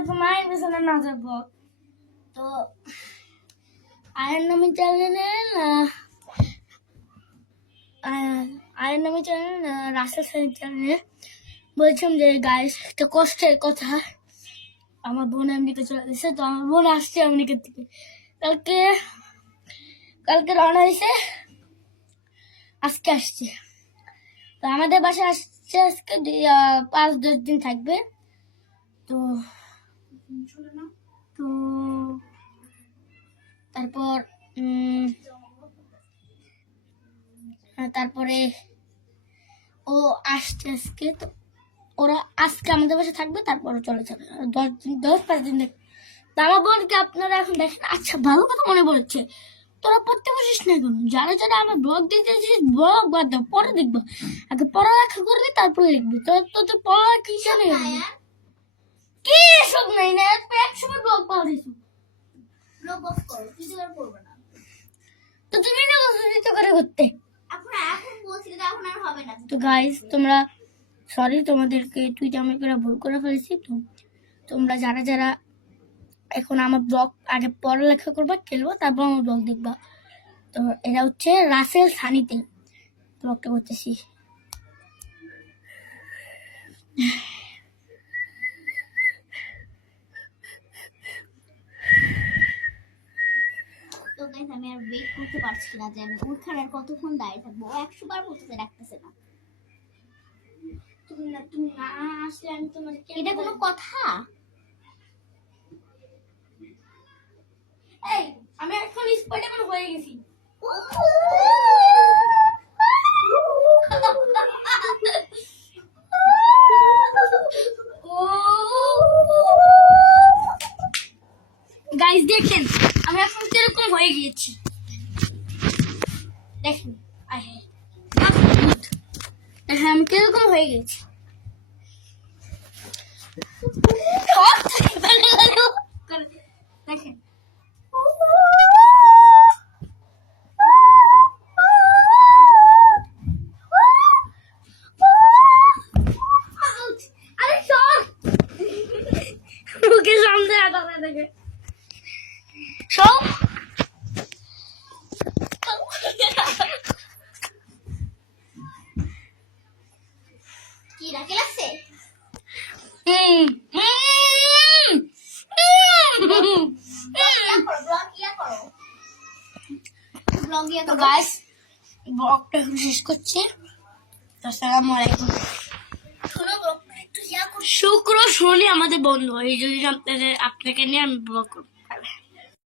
আসসালামাইকুম মায়ের পেছনে না যাবো তো আয়ন নামি চ্যানেলে আয়ন নামি চ্যানেল রাসেল সাইড চ্যানেলে বলছিলাম যে গাইস একটা কষ্টের কথা আমার বোন আমেরিকা চলে গেছে তো আমার বোন আসছে আমেরিকা থেকে কালকে রওনা হয়েছে আজকে আসছে তো আমাদের বাসায় আসছে আজকে 5-10 দিন থাকবে তো তো তারপরে ও আসছে আজকে তো ওরা আজকে আমাদের বাসায় থাকবে তারপরে চলে যাবে 10-5 দিন দেখবে তা আমার বোনকে আপনারা এখন দেখেন আচ্ছা ভালো কথা মনে পড়েছে তোরা পড়তে বসিস না কেন যারা যারা আমার ব্লগ দিতে ব্লগ বাদ দাও পরে দেখবো আগে পড়ালেখা করবি তারপরে লিখবি তোদের পড়ালেখা জানে কি এসব নাই না একসময় ব্লগ পাওয়া দিয়েছো ব্লগ অফ করো কিছু আর করবে না তো তুমি না বসে করে করতে এখন বলছি এখন আর হবে না তো গাইস তোমরা সরি তোমাদেরকে টুইটে আমি ভুল করে ফেলেছি তো তোমরা যারা যারা এখন আমার ব্লগ আগে পড়ালেখা করবা খেলবো তারপর আমার ব্লগ দেখবা তো এটা হচ্ছে রাসেল সানিতে ব্লগটা করতেছি তো গাইস আমি আর ওয়েট করতে পারছি না যে আমি ওখানে আর কতক্ষণ দাঁড়িয়ে থাকবো 100 বার বলতে রাখতেছে না তুমি না আসলে আমি তোমার এটা কোনো কথা এই আমি এখন স্পাইডারম্যান হয়ে গেছি গাইস দেখেন আমি এখন কিরকম হয়ে গিয়েছি দেখেন দেখেন আমি কিরকম হয়ে গেছি দেখেন ওকে সামনে আদা দেখে সব কি রাখে লাগছে তো গাইস ব্লগটা শেষ করছি আসসালামু আলাইকুম শুক্র শনি আমাদের বন্ধ হয় এই যদি আপনাকে নিয়ে আমি ব্লগ করবো